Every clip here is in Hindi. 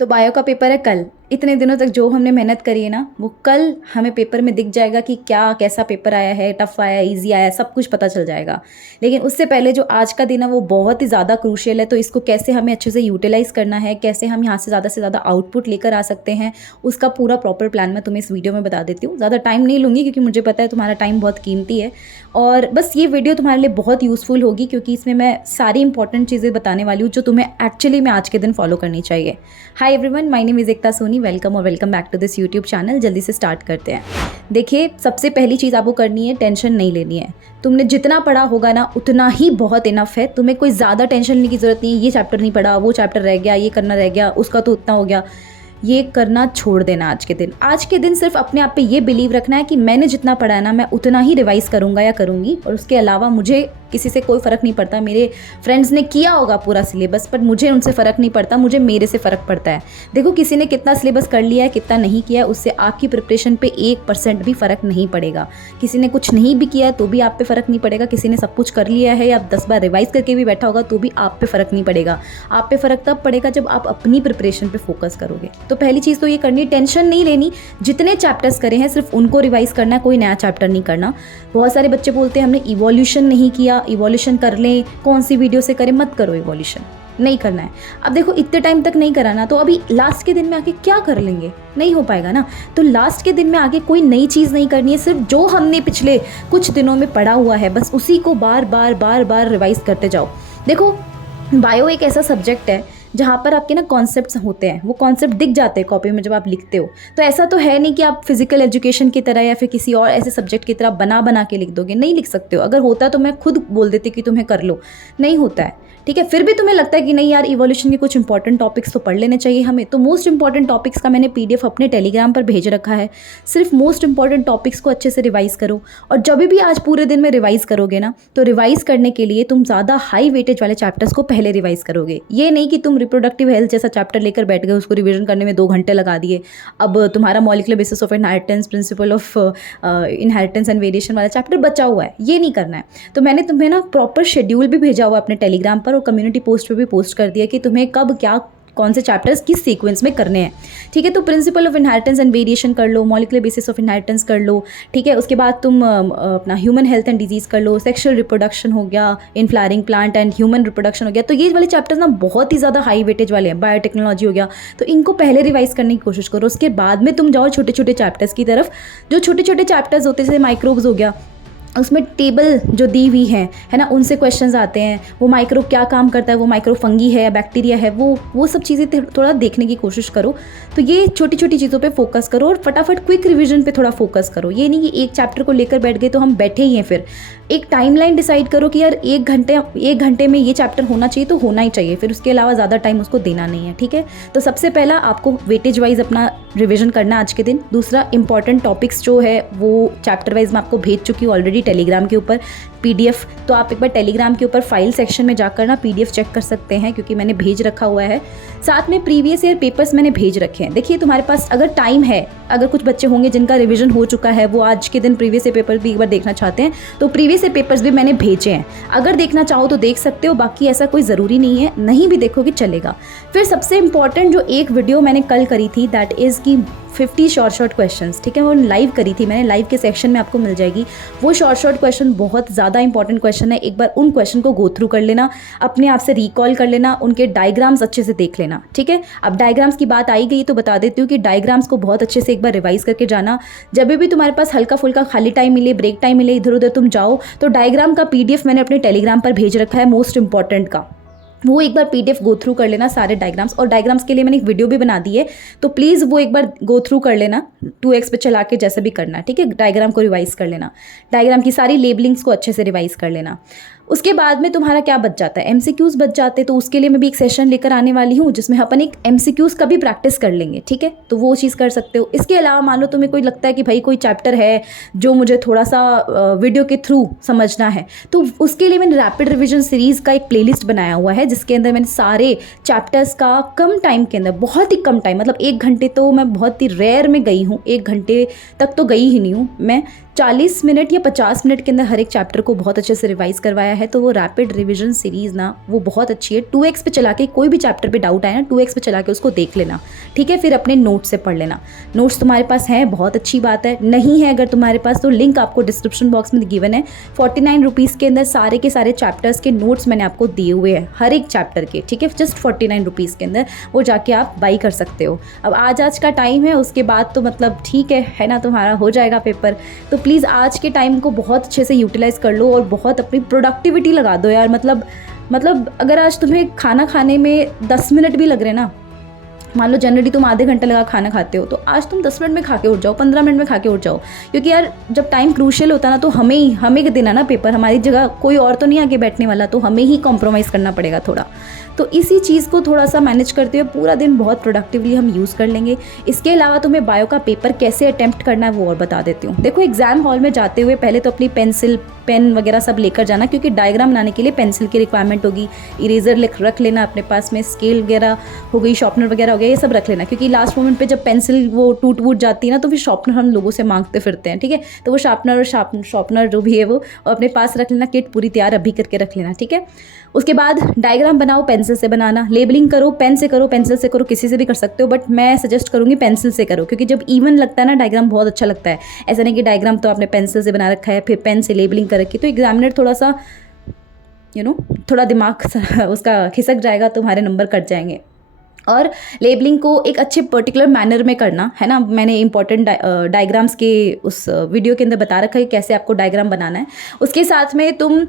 तो बायो का पेपर है कल। इतने दिनों तक जो हमने मेहनत करी है ना, वो कल हमें पेपर में दिख जाएगा कि क्या कैसा पेपर आया है, टफ आया, इजी आया, सब कुछ पता चल जाएगा। लेकिन उससे पहले जो आज का दिन है वो बहुत ही ज़्यादा क्रूशियल है। तो इसको कैसे हमें अच्छे से यूटिलाइज़ करना है, कैसे हम यहाँ से ज़्यादा आउटपुट लेकर आ सकते हैं, उसका पूरा प्रॉपर प्लान मैं तुम्हें इस वीडियो में बता देती हूँ। ज़्यादा टाइम नहीं लूँगी क्योंकि मुझे पता है तुम्हारा टाइम बहुत कीमती है। और बस ये वीडियो तुम्हारे लिए बहुत यूज़फुल होगी क्योंकि इसमें मैं सारी इंपॉर्टेंट चीज़ें बताने वाली हूँ जो तुम्हें एक्चुअली में आज के दिन फॉलो करनी चाहिए। Hi everyone, my name is Ekta Soni. Welcome और welcome back to this YouTube channel. जल्दी से स्टार्ट करते हैं। देखिए, सबसे पहली चीज़ आपको करनी है, टेंशन नहीं लेनी है। तुमने जितना पढ़ा होगा ना उतना ही बहुत इनफ है। तुम्हें कोई ज़्यादा टेंशन लेने की ज़रूरत नहीं है। ये चैप्टर नहीं पढ़ा, वो चैप्टर रह गया, ये करना रह गया, उसका तो उतना हो गया। ये करना छोड़ देना। आज के दिन सिर्फ अपने आप पे ये बिलीव रखना है कि मैंने जितना पढ़ा है ना, मैं उतना ही रिवाइज़ करूँगा या करूँगी। और उसके अलावा मुझे किसी से कोई फ़र्क नहीं पड़ता। मेरे फ्रेंड्स ने किया होगा पूरा सिलेबस, पर मुझे उनसे फ़र्क नहीं पड़ता, मुझे मेरे से फ़र्क पड़ता है। देखो, किसी ने कितना सिलेबस कर लिया है, कितना नहीं किया है, उससे आपकी प्रिपरेशन पे 1% भी फ़र्क नहीं पड़ेगा। किसी ने कुछ नहीं भी किया है तो भी आप पे फ़र्क नहीं पड़ेगा। किसी ने सब कुछ कर लिया है या 10 बार रिवाइज़ करके भी बैठा होगा तो भी आप पे फ़र्क नहीं पड़ेगा। आप पे फ़र्क तब पड़ेगा जब आप अपनी प्रिपरेशन पे फोकस करोगे। तो पहली चीज़ तो ये करनी, टेंशन नहीं लेनी। जितने चैप्टर्स करे हैं सिर्फ उनको रिवाइज़ करना है, कोई नया चैप्टर नहीं करना। बहुत सारे बच्चे बोलते हैं हमने इवोल्यूशन नहीं किया, इवोल्यूशन कर लें, कौन सी वीडियो से करें। मत करो, इवोल्यूशन नहीं करना है। अब देखो, इतने टाइम तक नहीं कराना तो अभी लास्ट के दिन में आके क्या कर लेंगे, नहीं हो पाएगा ना। तो लास्ट के दिन में आके कोई नई चीज़ नहीं करनी है। सिर्फ जो हमने पिछले कुछ दिनों में पढ़ा हुआ है बस उसी को बार बार रिवाइज़ करते जाओ। देखो, बायो एक ऐसा सब्जेक्ट है जहाँ पर आपके ना कॉन्सेप्ट्स होते हैं, वो कॉन्सेप्ट दिख जाते हैं कॉपी में जब आप लिखते हो। तो ऐसा तो है नहीं कि आप फिजिकल एजुकेशन की तरह या फिर किसी और ऐसे सब्जेक्ट की तरह बना के लिख दोगे, नहीं लिख सकते हो। अगर होता तो मैं खुद बोल देती कि तुम्हें कर लो, नहीं होता है। ठीक है, फिर भी तुम्हें लगता है कि नहीं यार, इवोल्यूशन के कुछ इंपॉर्टेंट टॉपिक्स तो पढ़ लेने चाहिए हमें, तो मोस्ट इंपॉर्टेंट टॉपिक्स का मैंने PDF अपने टेलीग्राम पर भेज रखा है। सिर्फ मोस्ट इंपॉर्टेंट टॉपिक्स को अच्छे से रिवाइज़ करो। और जब भी आज पूरे दिन में रिवाइज़ करोगे ना, तो रिवाइज़ करने के लिए तुम ज़्यादा हाई वेटेज वाले चैप्टर्स को पहले रिवाइज़ करोगे। ये नहीं कि तुम रिप्रोडक्टिव हेल्थ जैसा चैप्टर लेकर बैठ गए, उसको रिविजन करने में 2 घंटे लगा दिए। अब तुम्हारा molecular basis of inheritance, principle of inheritance and variation वाला चैप्टर बचा हुआ है, ये नहीं करना है। तो मैंने तुम्हें ना प्रॉपर शेड्यूल भी भेजा हुआ अपने टेलीग्राम पर और कम्युनिटी पोस्ट पे भी पोस्ट कर दिया कि तुम्हें कब क्या कौन से चैप्टर्स किस सीक्वेंस में करने हैं। ठीक है, तो principle of inheritance and variation कर लो, मॉलिक्यूलर बेसिस ऑफ इनहेरिटेंस कर लो। ठीक है, उसके बाद तुम अपना ह्यूमन हेल्थ एंड डिजीज़ कर लो, सेक्शुअल रिप्रोडक्शन हो गया, in flowering plant and human reproduction हो गया। तो ये वाले चैप्टर्स ना बहुत ही ज़्यादा हाई वेटेज वाले हैं। बायोटेक्नोलॉजी हो गया, तो इनको पहले रिवाइज करने की कोशिश करो। उसके बाद में तुम जाओ छोटे छोटे चैप्टर्स की तरफ। जो छोटे छोटे चैप्टर्स होते हैं जैसे माइक्रोब्स हो गया, उसमें टेबल जो दी हुई है ना, उनसे क्वेश्चंस आते हैं। वो माइक्रोब क्या काम करता है, वो माइक्रो फंगी है या बैक्टीरिया है, वो सब चीज़ें थोड़ा देखने की कोशिश करो। तो ये छोटी छोटी चीज़ों पे फोकस करो और फटाफट क्विक रिवीजन पे थोड़ा फोकस करो। ये नहीं कि एक चैप्टर को लेकर बैठ गए तो हम बैठे ही हैं। फिर एक टाइमलाइन डिसाइड करो कि यार 1 घंटे में ये चैप्टर होना चाहिए तो होना ही चाहिए, फिर उसके अलावा ज़्यादा टाइम उसको देना नहीं है। ठीक है, तो सबसे पहला आपको वेटेज वाइज अपना रिवीजन करना आज के दिन। दूसरा, इंपॉर्टेंट टॉपिक्स जो है वो चैप्टर वाइज मैं आपको भेज चुकी हूँ ऑलरेडी टेलीग्राम के ऊपर PDF। तो आप एक बार टेलीग्राम के ऊपर फाइल सेक्शन में जाकर ना PDF चेक कर सकते हैं क्योंकि मैंने भेज रखा हुआ है। साथ में प्रीवियस ईयर पेपर्स मैंने भेज रखे हैं। देखिए, तुम्हारे पास अगर टाइम है, अगर कुछ बच्चे होंगे जिनका रिवीजन हो चुका है, वो आज के दिन प्रीवियस ईयर पेपर भी एक बार देखना चाहते हैं, तो प्रीवियस ईयर पेपर्स भी मैंने भेजे हैं। अगर देखना चाहो तो देख सकते हो, बाकी ऐसा कोई ज़रूरी नहीं है, नहीं भी देखोगे चलेगा। फिर सबसे इंपॉर्टेंट जो एक वीडियो मैंने कल करी थी, दैट इज़ की 50 शॉर्ट क्वेश्चंस। ठीक है, वो लाइव करी थी मैंने, लाइव के सेक्शन में आपको मिल जाएगी। वो शॉर्ट क्वेश्चन बहुत ज़्यादा इंपॉर्टेंट क्वेश्चन है। एक बार उन क्वेश्चन को गो थ्रू कर लेना, अपने आप से रिकॉल कर लेना, उनके डायग्राम्स अच्छे से देख लेना। ठीक है, अब डायग्राम्स की बात आई गई तो बता देती हूँ कि डायग्राम्स को बहुत अच्छे से एक बार रिवाइज करके जाना। जब भी तुम्हारे पास हल्का फुल्का खाली टाइम मिले, ब्रेक टाइम मिले, इधर उधर तुम जाओ, तो डायग्राम का PDF मैंने अपने टेलीग्राम पर भेज रखा है, मोस्ट इंपॉर्टेंट का। वो एक बार PDF गो थ्रू कर लेना, सारे डायग्राम्स। और डायग्राम्स के लिए मैंने एक वीडियो भी बना दी है, तो प्लीज़ वो एक बार गो थ्रू कर लेना, 2x पे चला के जैसे भी करना। ठीक है, डायग्राम को रिवाइज कर लेना, डायग्राम की सारी लेबलिंग्स को अच्छे से रिवाइज कर लेना। उसके बाद में तुम्हारा क्या बच जाता है, MCQs बच जाते हैं। तो उसके लिए मैं भी एक सेशन लेकर आने वाली हूँ जिसमें अपन एक MCQs का भी प्रैक्टिस कर लेंगे। ठीक है, तो वो चीज़ कर सकते हो। इसके अलावा मान लो तुम्हें कोई लगता है कि भाई कोई चैप्टर है जो मुझे थोड़ा सा वीडियो के थ्रू समझना है, तो उसके लिए मैंने रैपिड रिविजन सीरीज़ का एक प्लेलिस्ट बनाया हुआ है जिसके अंदर मैंने सारे चैप्टर्स का कम टाइम के अंदर, बहुत ही कम टाइम, मतलब 1 घंटे तो मैं बहुत ही रेयर में गई हूँ, 1 घंटे तक तो गई ही नहीं हूँ मैं। 40 मिनट या 50 मिनट के अंदर हर एक चैप्टर को बहुत अच्छे से रिवाइज़ करवाया है। तो वो रैपिड रिविजन सीरीज़ ना वो बहुत अच्छी है। 2x पे चला के कोई भी चैप्टर पे डाउट आए ना 2x पे चला के उसको देख लेना, ठीक है। फिर अपने नोट्स से पढ़ लेना। नोट्स तुम्हारे पास हैं, बहुत अच्छी बात है। नहीं है अगर तुम्हारे पास तो लिंक आपको डिस्क्रिप्शन बॉक्स में गिवन है। 49 रुपीज़ के अंदर सारे के सारे चैप्टर्स के नोट्स मैंने आपको दिए हुए हैं हर एक चैप्टर के, ठीक है। जस्ट 49 रुपीज़ के अंदर वो जाके आप बाई कर सकते हो। अब आज का टाइम है, उसके बाद तो मतलब ठीक है ना, तुम्हारा हो जाएगा पेपर। तो प्लीज़ आज के टाइम को बहुत अच्छे से यूटिलाइज़ कर लो और बहुत अपनी प्रोडक्टिविटी लगा दो यार। मतलब अगर आज तुम्हें खाना खाने में 10 मिनट भी लग रहे ना, मान लो जनरली तुम आधे घंटे लगा खाना खाते हो, तो आज तुम 10 मिनट में खा के उठ जाओ, 15 मिनट में खा के उठ जाओ। क्योंकि यार जब टाइम क्रूशियल होता है ना तो हमें देना ना पेपर, हमारी जगह कोई और तो नहीं आगे बैठने वाला, तो हमें ही कॉम्प्रोमाइज़ करना पड़ेगा थोड़ा। तो इसी चीज़ को थोड़ा सा मैनेज करते हुए पूरा दिन बहुत प्रोडक्टिवली हम यूज़ कर लेंगे। इसके अलावा तुम्हें बायो का पेपर कैसे अटेम्प्ट करना है वो और बता देती हूँ। देखो, एग्जाम हॉल में जाते हुए पहले तो अपनी पेंसिल पेन वगैरह सब लेकर जाना, क्योंकि डायग्राम बनाने के लिए पेंसिल की रिक्वायरमेंट होगी। इरेजर रख लेना अपने पास में, स्केल वगैरह हो गई, शार्पनर वगैरह हो गया, ये सब रख लेना। क्योंकि लास्ट मोमेंट पे जब पेंसिल वो टूट जाती है ना तो फिर शार्पनर हम लोगों से मांगते फिरते हैं, ठीक है। तो वो शार्पनर जो भी है वो अपने पास रख लेना। किट पूरी तैयार अभी करके रख लेना, ठीक है। उसके बाद डायग्राम बनाओ, पेंसिल से बनाना। लेबलिंग करो, पेन से करो, पेंसिल से करो, किसी से भी कर सकते हो, बट मैं सजेस्ट करूँगी पेंसिल से करो। क्योंकि जब इवन लगता है ना डायग्राम बहुत अच्छा लगता है। ऐसा नहीं कि डायग्राम तो आपने पेंसिल से बना रखा है फिर पेन से लेबलिंग कर रखी, तो एग्जामिनर थोड़ा सा थोड़ा दिमाग उसका खिसक जाएगा, तुम्हारे नंबर कट जाएंगे। और लेबलिंग को एक अच्छे पर्टिकुलर मैनर में करना है ना। मैंने इंपॉर्टेंट डायग्राम्स के उस वीडियो के अंदर बता रखा है कैसे आपको डायग्राम बनाना है। उसके साथ में तुम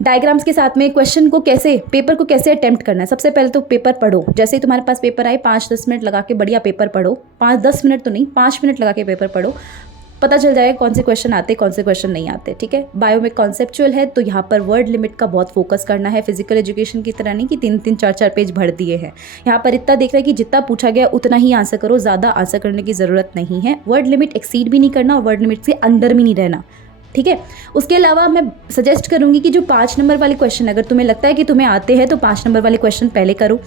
डायग्राम्स के साथ में क्वेश्चन को पेपर को कैसे अटेम्प्ट करना है। सबसे पहले तो पेपर पढ़ो। जैसे ही तुम्हारे पास पेपर आए 5-10 मिनट लगा के बढ़िया पेपर पढ़ो। 5-10 मिनट तो नहीं, 5 मिनट लगा के पेपर पढ़ो। पता चल जाएगा कौन से क्वेश्चन आते, कौन से क्वेश्चन नहीं आते, ठीक है। बायो में कॉन्सेप्चुअल है तो यहाँ पर वर्ड लिमिट का बहुत फोकस करना है। फिजिकल एजुकेशन की तरह नहीं कि 3-3, 4-4 पेज भर दिए हैं। यहाँ पर इतना देख रहा है कि जितना पूछा गया उतना ही आंसर करो, ज़्यादा आंसर करने की ज़रूरत नहीं है। वर्ड लिमिट एक्सीड भी नहीं करना और वर्ड लिमिट से अंदर भी नहीं रहना, ठीक है। उसके अलावा मैं सजेस्ट करूँगी कि जो 5 नंबर वाले क्वेश्चन, अगर तुम्हें लगता है कि तुम्हें आते हैं तो 5 नंबर वाले क्वेश्चन पहले करो।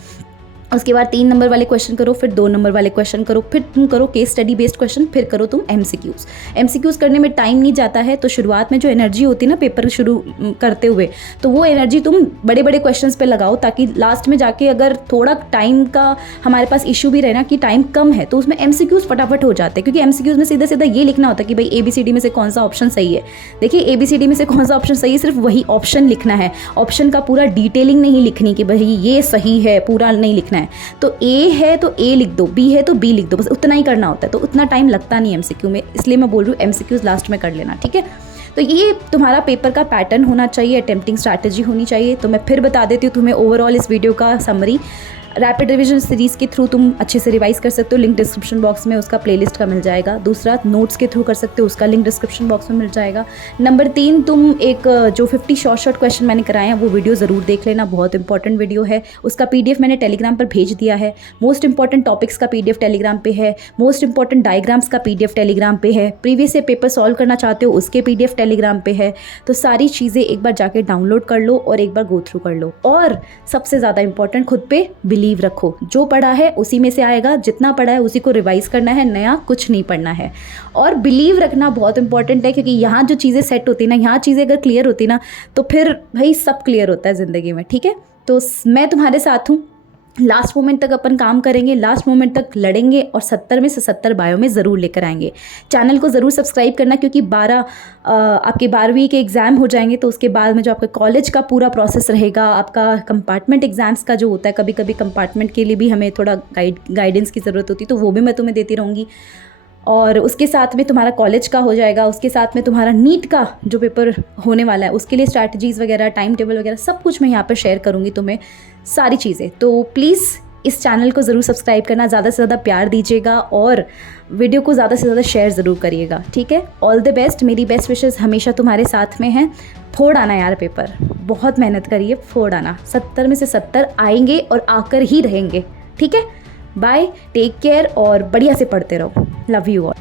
उसके बाद 3 नंबर वाले क्वेश्चन करो, फिर 2 नंबर वाले क्वेश्चन करो, फिर तुम करो केस स्टडी बेस्ड क्वेश्चन, फिर करो तुम एमसीक्यूज़ करने में टाइम नहीं जाता है। तो शुरुआत में जो एनर्जी होती है ना पेपर शुरू करते हुए, तो वो एनर्जी तुम बड़े बड़े क्वेश्चंस पे लगाओ, ताकि लास्ट में जाके अगर थोड़ा टाइम का हमारे पास इशू भी रहे ना कि टाइम कम है, तो उसमें एमसीक्यूज़ फटाफट हो जाते हैं। क्योंकि एमसीक्यूज़ में सीधा सीधा ये लिखना होता है कि भाई ABCD में से कौन सा ऑप्शन सही है। देखिए, ABCD में से कौन सा ऑप्शन सही है, सिर्फ वही ऑप्शन लिखना है। ऑप्शन का पूरा डिटेलिंग नहीं लिखनी कि भाई ये सही है, पूरा नहीं लिखना है। तो A है तो A लिख दो, B है तो B लिख दो, बस उतना ही करना होता है। तो उतना टाइम लगता नहीं MCQ में, इसलिए मैं बोल रही हूँ MCQs लास्ट में कर लेना, ठीक है। तो ये तुम्हारा पेपर का पैटर्न होना चाहिए, अटेम्प्टिंग स्ट्रैटेजी होनी चाहिए। तो मैं फिर बता देती हूँ तुम्हें ओवरऑल इस वीडियो का समरी। रैपिड रिवीजन सीरीज़ के थ्रू तुम अच्छे से रिवाइज कर सकते हो, लिंक डिस्क्रिप्शन बॉक्स में उसका प्लेलिस्ट का मिल जाएगा। दूसरा, नोट्स के थ्रू कर सकते हो, उसका लिंक डिस्क्रिप्शन बॉक्स में मिल जाएगा। नंबर 3, तुम एक जो 50 शॉर्ट क्वेश्चन मैंने कराए हैं वो वीडियो ज़रूर देख लेना, बहुत इंपॉर्टेंट वीडियो है। उसका PDF मैंने टेलीग्राम पर भेज दिया है। मोस्ट इंपॉर्टेंट टॉपिक्स का PDF टेलीग्राम पे है। मोस्ट इंपॉर्टेंट डायग्राम्स का PDF टेलीग्राम पे है। प्रीवियस से पेपर सॉल्व करना चाहते हो उसके PDF टेलीग्राम पे है। तो सारी चीज़ें एक बार जाके डाउनलोड कर लो और एक बार गो थ्रू कर लो। और सबसे ज़्यादा इंपॉर्टेंट, खुद पे बिलीव रखो। जो पढ़ा है उसी में से आएगा, जितना पढ़ा है उसी को रिवाइज करना है, नया कुछ नहीं पढ़ना है। और बिलीव रखना बहुत इंपॉर्टेंट है, क्योंकि यहाँ जो चीज़ें सेट होती ना, यहाँ चीज़ें अगर क्लियर होती ना तो फिर भाई सब क्लियर होता है ज़िंदगी में, ठीक है। तो मैं तुम्हारे साथ हूँ। लास्ट मोमेंट तक अपन काम करेंगे, लास्ट मोमेंट तक लड़ेंगे और 70 में से 70 बायो में ज़रूर लेकर आएंगे। चैनल को ज़रूर सब्सक्राइब करना, क्योंकि आपके 12वीं के एग्ज़ाम हो जाएंगे तो उसके बाद में जो आपके कॉलेज का पूरा प्रोसेस रहेगा, आपका कंपार्टमेंट एग्ज़ाम्स का जो होता है, कभी कभी कंपार्टमेंट के लिए भी हमें थोड़ा गाइडेंस की ज़रूरत होती है, तो वो भी मैं तुम्हें देती रहूँगी। और उसके साथ में तुम्हारा कॉलेज का हो जाएगा, उसके साथ में तुम्हारा नीट का जो पेपर होने वाला है उसके लिए स्ट्रैटेजीज़ वगैरह, टाइम टेबल वगैरह सब कुछ मैं यहाँ पर शेयर करूँगी तुम्हें, सारी चीज़ें। तो प्लीज़ इस चैनल को ज़रूर सब्सक्राइब करना, ज़्यादा से ज़्यादा प्यार दीजिएगा और वीडियो को ज़्यादा से ज़्यादा शेयर ज़रूर करिएगा, ठीक है। ऑल द बेस्ट, मेरी बेस्ट विशेज़ हमेशा तुम्हारे साथ में हैं। फोड़ आना यार पेपर, बहुत मेहनत करिए, फोड़ आना। 70 में से 70 आएंगे और आकर ही रहेंगे, ठीक है। बाय, टेक केयर और बढ़िया से पढ़ते रहो। Love you all.